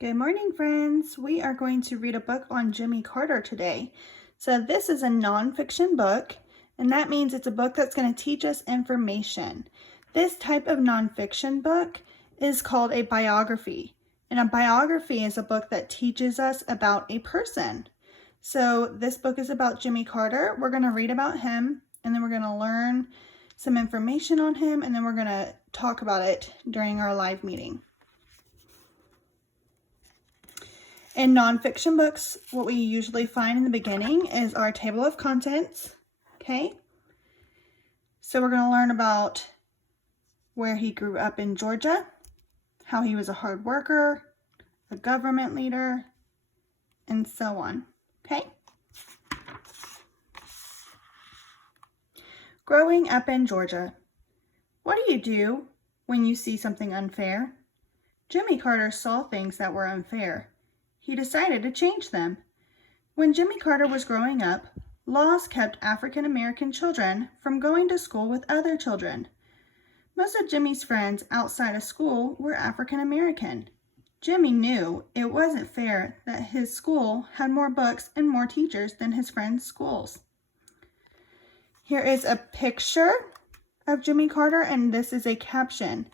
Good morning, friends. We are going to read a book on Jimmy Carter today. So this is a nonfiction book, and that means it's a book that's going to teach us information. This type of nonfiction book is called a biography, and a biography is a book that teaches us about a person. So this book is about Jimmy Carter. We're going to read about him, and then we're going to learn some information on him, and then we're going to talk about it during our live meeting. In nonfiction books, what we usually find in the beginning is our table of contents, okay? So we're going to learn about where he grew up in Georgia, how he was a hard worker, a government leader, and so on, okay? Growing up in Georgia. What do you do when you see something unfair? Jimmy Carter saw things that were unfair. He decided to change them. When Jimmy Carter was growing up, laws kept African American children from going to school with other children. Most of Jimmy's friends outside of school were African American. Jimmy knew it wasn't fair that his school had more books and more teachers than his friends' schools. Here is a picture of Jimmy Carter, and this is a caption.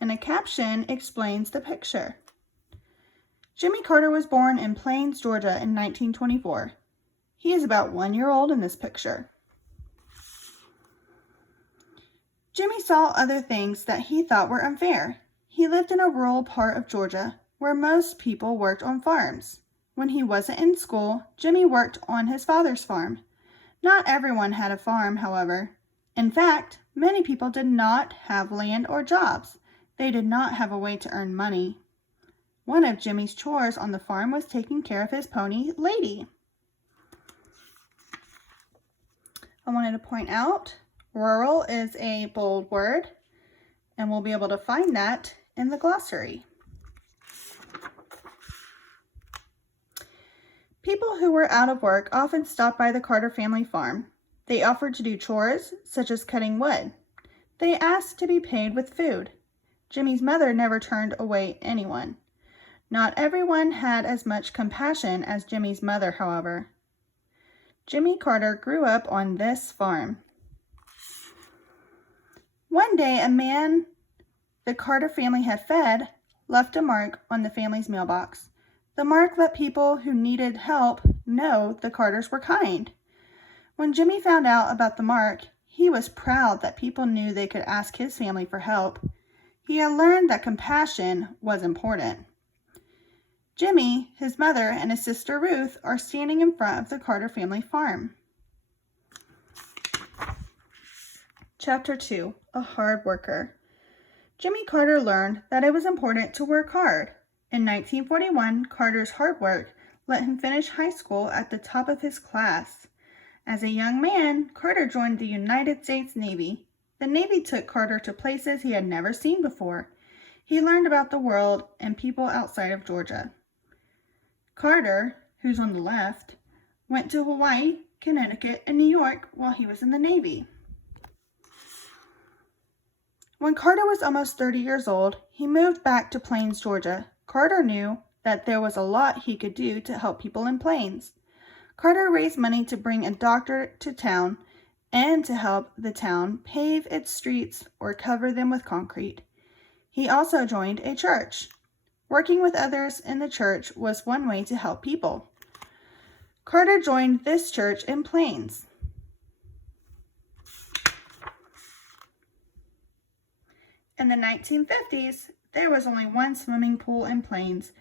And a caption explains the picture. Jimmy Carter was born in Plains, Georgia in 1924. He is about 1 year old in this picture. Jimmy saw other things that he thought were unfair. He lived in a rural part of Georgia where most people worked on farms. When he wasn't in school, Jimmy worked on his father's farm. Not everyone had a farm, however. In fact, many people did not have land or jobs. They did not have a way to earn money. One of Jimmy's chores on the farm was taking care of his pony, Lady. I wanted to point out, rural is a bold word, and we'll be able to find that in the glossary. People who were out of work often stopped by the Carter family farm. They offered to do chores, such as cutting wood. They asked to be paid with food. Jimmy's mother never turned away anyone. Not everyone had as much compassion as Jimmy's mother, however. Jimmy Carter grew up on this farm. One day, a man the Carter family had fed left a mark on the family's mailbox. The mark let people who needed help know the Carters were kind. When Jimmy found out about the mark, he was proud that people knew they could ask his family for help. He had learned that compassion was important. Jimmy, his mother, and his sister Ruth are standing in front of the Carter family farm. Chapter 2, A Hard Worker. Jimmy Carter learned that it was important to work hard. In 1941, Carter's hard work let him finish high school at the top of his class. As a young man, Carter joined the United States Navy. The Navy took Carter to places he had never seen before. He learned about the world and people outside of Georgia. Carter, who's on the left, went to Hawaii, Connecticut, and New York while he was in the Navy. When Carter was almost 30 years old, he moved back to Plains, Georgia. Carter knew that there was a lot he could do to help people in Plains. Carter raised money to bring a doctor to town and to help the town pave its streets or cover them with concrete. He also joined a church. Working with others in the church was one way to help people. Carter joined this church in Plains. In the 1950s, there was only one swimming pool in Plains.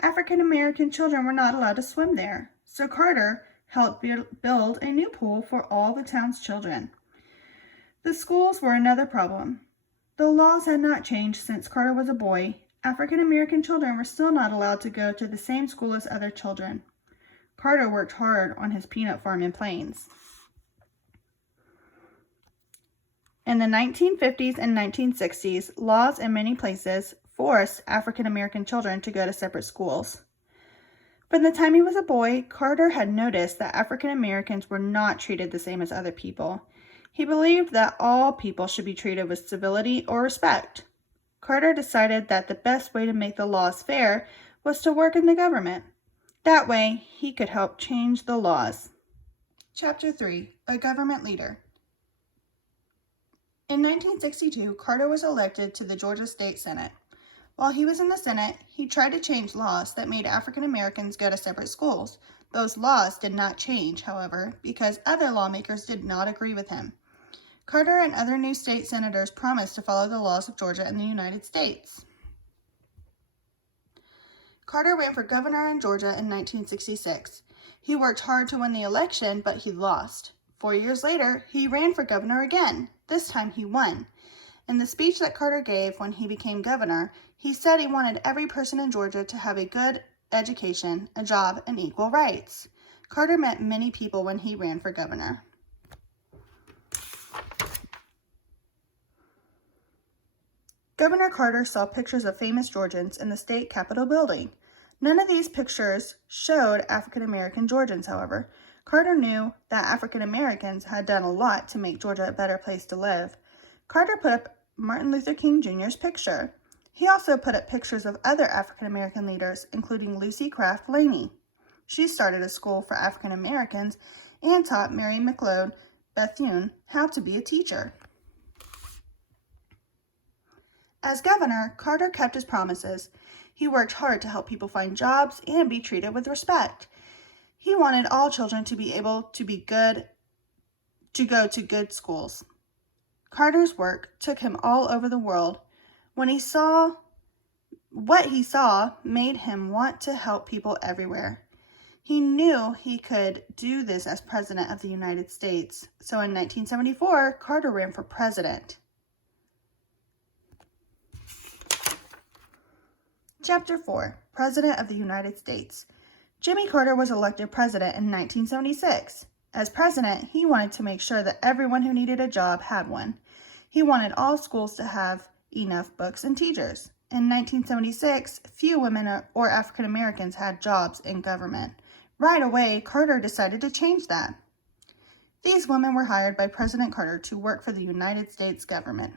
African American children were not allowed to swim there, so Carter helped build a new pool for all the town's children. The schools were another problem. Though laws had not changed since Carter was a boy, African American children were still not allowed to go to the same school as other children. Carter worked hard on his peanut farm in Plains. In the 1950s and 1960s, laws in many places forced African American children to go to separate schools. From the time he was a boy, Carter had noticed that African Americans were not treated the same as other people. He believed that all people should be treated with civility or respect. Carter decided that the best way to make the laws fair was to work in the government. That way, he could help change the laws. Chapter 3, A Government Leader. In 1962, Carter was elected to the Georgia State Senate. While he was in the Senate, he tried to change laws that made African Americans go to separate schools. Those laws did not change, however, because other lawmakers did not agree with him. Carter and other new state senators promised to follow the laws of Georgia and the United States. Carter ran for governor in Georgia in 1966. He worked hard to win the election, but he lost. 4 years later, he ran for governor again. This time he won. In the speech that Carter gave when he became governor, he said he wanted every person in Georgia to have a good education, a job, and equal rights. Carter met many people when he ran for governor. Governor Carter saw pictures of famous Georgians in the state capitol building. None of these pictures showed African American Georgians, however. Carter knew that African Americans had done a lot to make Georgia a better place to live. Carter put up Martin Luther King Jr.'s picture. He also put up pictures of other African American leaders, including Lucy Craft Laney. She started a school for African Americans and taught Mary McLeod Bethune how to be a teacher. As governor, Carter kept his promises. He worked hard to help people find jobs and be treated with respect. He wanted all children to be able to go to good schools. Carter's work took him all over the world. What he saw made him want to help people everywhere. He knew he could do this as President of the United States. So in 1974, Carter ran for president. Chapter 4, President of the United States. Jimmy Carter was elected president in 1976. As president, he wanted to make sure that everyone who needed a job had one. He wanted all schools to have enough books and teachers. In 1976, few women or African Americans had jobs in government. Right away, Carter decided to change that. These women were hired by President Carter to work for the United States government.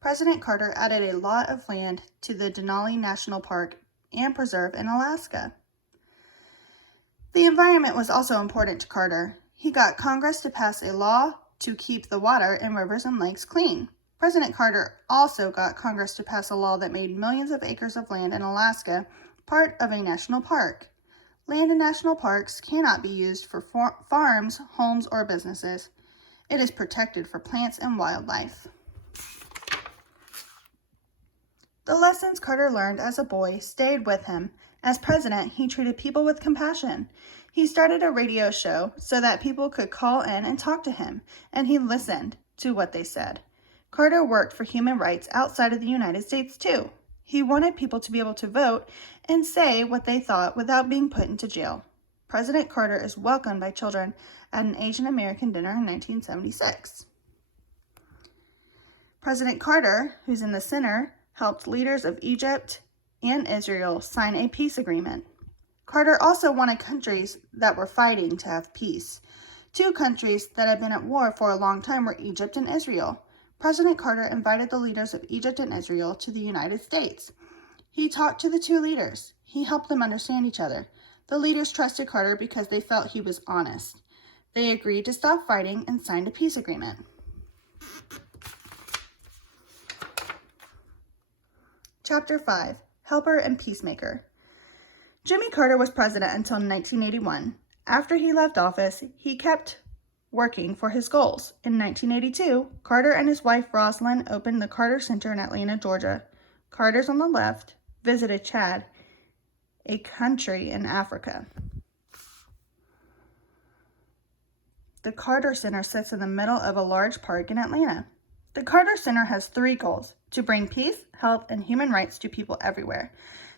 President Carter added a lot of land to the Denali National Park and Preserve in Alaska. The environment was also important to Carter. He got Congress to pass a law to keep the water in rivers and lakes clean. President Carter also got Congress to pass a law that made millions of acres of land in Alaska part of a national park. Land in national parks cannot be used for farms, homes, or businesses. It is protected for plants and wildlife. The lessons Carter learned as a boy stayed with him. As president, he treated people with compassion. He started a radio show so that people could call in and talk to him, and he listened to what they said. Carter worked for human rights outside of the United States too. He wanted people to be able to vote and say what they thought without being put into jail. President Carter is welcomed by children at an Asian American dinner in 1976. President Carter, who's in the center, helped leaders of Egypt and Israel sign a peace agreement. Carter also wanted countries that were fighting to have peace. Two countries that had been at war for a long time were Egypt and Israel. President Carter invited the leaders of Egypt and Israel to the United States. He talked to the two leaders. He helped them understand each other. The leaders trusted Carter because they felt he was honest. They agreed to stop fighting and signed a peace agreement. Chapter 5, Helper and Peacemaker. Jimmy Carter was president until 1981. After he left office, he kept working for his goals. In 1982, Carter and his wife Rosalind opened the Carter Center in Atlanta, Georgia. Carter's on the left visited Chad, a country in Africa. The Carter Center sits in the middle of a large park in Atlanta. The Carter Center has 3 goals: to bring peace, health, and human rights to people everywhere.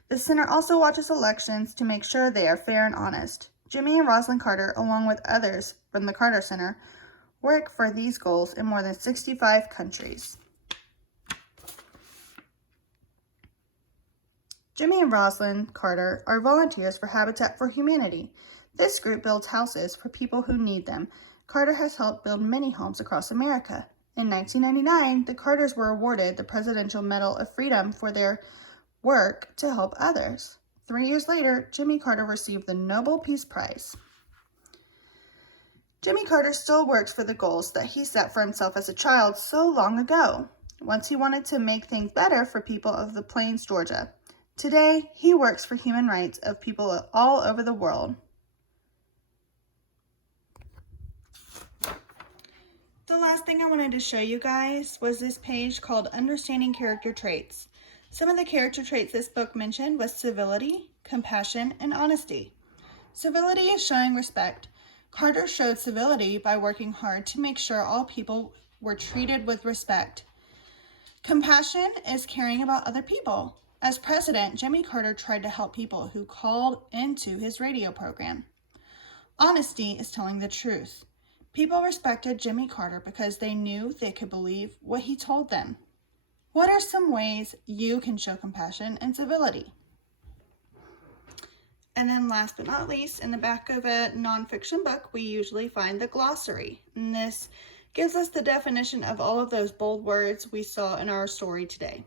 The center also watches elections to make sure they are fair and honest. Jimmy and Rosalind Carter, along with others from the Carter Center, work for these goals in more than 65 countries. Jimmy and Rosalind Carter are volunteers for Habitat for Humanity. This group builds houses for people who need them. Carter has helped build many homes across America. In 1999, the Carters were awarded the Presidential Medal of Freedom for their work to help others. 3 years later, Jimmy Carter received the Nobel Peace Prize. Jimmy Carter still works for the goals that he set for himself as a child so long ago. Once he wanted to make things better for people of the Plains, Georgia. Today, he works for human rights of people all over the world. The last thing I wanted to show you guys was this page called Understanding Character Traits. Some of the character traits this book mentioned was civility, compassion, and honesty. Civility is showing respect. Carter showed civility by working hard to make sure all people were treated with respect. Compassion is caring about other people. As president, Jimmy Carter tried to help people who called into his radio program. Honesty is telling the truth. People respected Jimmy Carter because they knew they could believe what he told them. What are some ways you can show compassion and civility? And then last but not least, in the back of a nonfiction book, we usually find the glossary. And this gives us the definition of all of those bold words we saw in our story today.